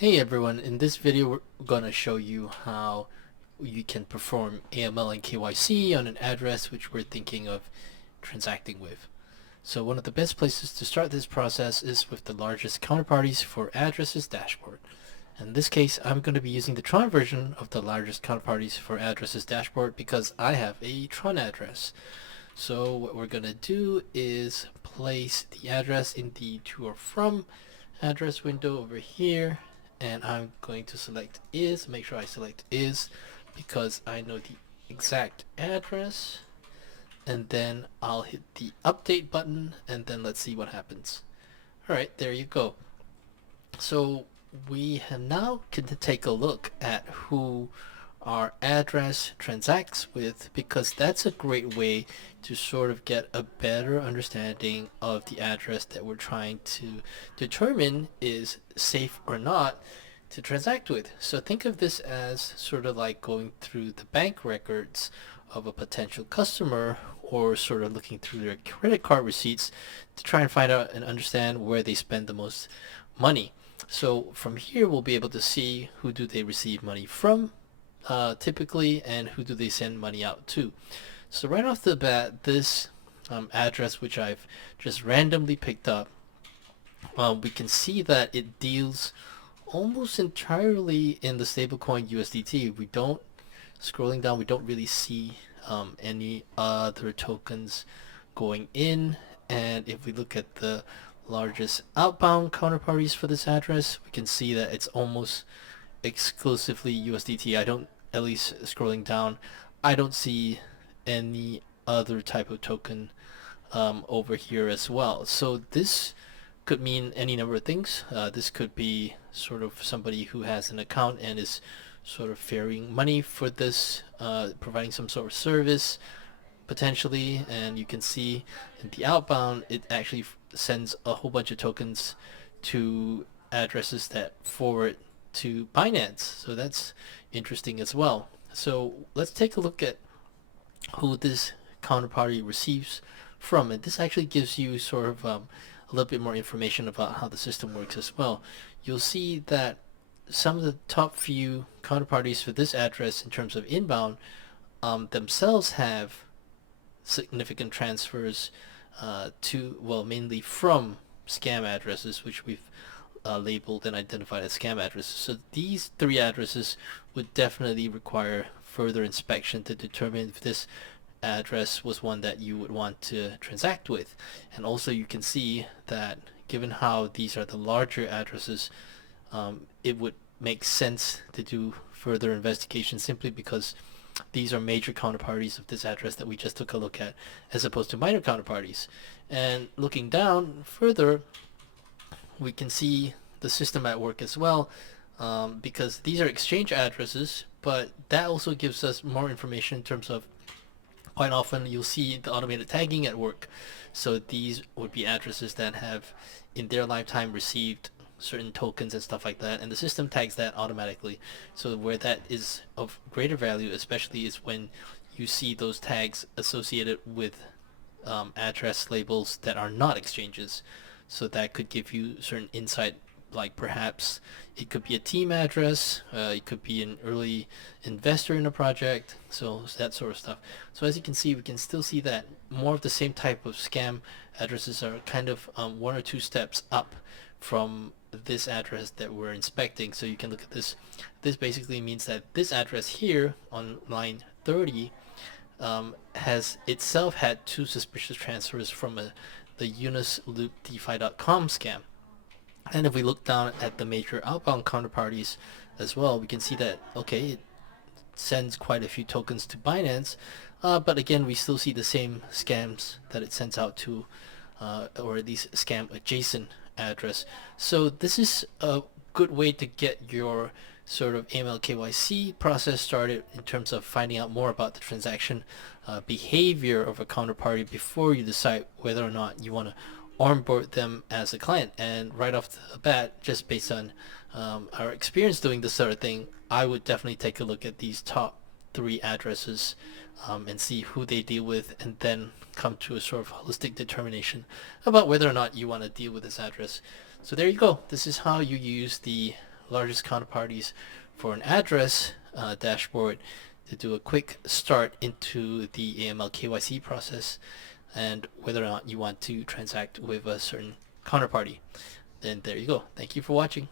Hey everyone, in this video we're going to show you how you can perform AML and KYC on an address which we're thinking of transacting with. So one of the best places to start this process is with the largest counterparties for addresses dashboard. In this case, I'm going to be using the Tron version of the largest counterparties for addresses dashboard because I have a Tron address. So what we're going to do is place the address in the to or from address window over here, and I'm going to select is, make sure I select is because I know the exact address, and then I'll hit the update button and then let's see what happens. Alright, there you go. So we have now can take a look at who our address transacts with, because that's a great way to sort of get a better understanding of the address that we're trying to determine is safe or not to transact with. So think of this as sort of like going through the bank records of a potential customer, or sort of looking through their credit card receipts to try and find out and understand where they spend the most money. So from here we'll be able to see who do they receive money from typically, and who do they send money out to. So right off the bat, this address, which I've just randomly picked up, we can see that it deals almost entirely in the stablecoin USDT. We don't, scrolling down, we don't really see any other tokens going in. And if we look at the largest outbound counterparties for this address, we can see that it's almost exclusively USDT. I don't, at least scrolling down, I don't see any other type of token over here as well. So this could mean any number of things. This could be sort of somebody who has an account and is sort of ferrying money for this, providing some sort of service potentially. And you can see in the outbound, it actually sends a whole bunch of tokens to addresses that forward to Binance. So that's interesting as well. So let's take a look at who this counterparty receives from, and this actually gives you sort of a little bit more information about how the system works as well. You'll see that some of the top few counterparties for this address in terms of inbound themselves have significant transfers to, well, mainly from scam addresses, which we've labeled and identified as scam addresses. So these three addresses would definitely require further inspection to determine if this address was one that you would want to transact with. And also you can see that given how these are the larger addresses, it would make sense to do further investigation, simply because these are major counterparties of this address that we just took a look at, as opposed to minor counterparties. And looking down further, we can see the system at work as well, because these are exchange addresses, but that also gives us more information in terms of, quite often you'll see the automated tagging at work. So these would be addresses that have in their lifetime received certain tokens and stuff like that, and the system tags that automatically. So where that is of greater value especially is when you see those tags associated with address labels that are not exchanges. So that could give you certain insight, like perhaps it could be a team address, it could be an early investor in a project, so that sort of stuff. So as you can see, we can still see that more of the same type of scam addresses are kind of one or two steps up from this address that we're inspecting. So you can look at this. This basically means that this address here on line 30 has itself had two suspicious transfers from the UnisLoopDefi.com scam. And if we look down at the major outbound counterparties as well, we can see that, okay, it sends quite a few tokens to Binance, but again, we still see the same scams that it sends out to, or at least scam adjacent address. So this is a good way to get your sort of AML KYC process started in terms of finding out more about the transaction behavior of a counterparty before you decide whether or not you want to onboard them as a client. And right off the bat, just based on our experience doing this sort of thing, I would definitely take a look at these top three addresses and see who they deal with, and then come to a sort of holistic determination about whether or not you want to deal with this address. So there you go. This is how you use the largest counterparties for an address dashboard to do a quick start into the AML KYC process and whether or not you want to transact with a certain counterparty. Then there you go. Thank you for watching.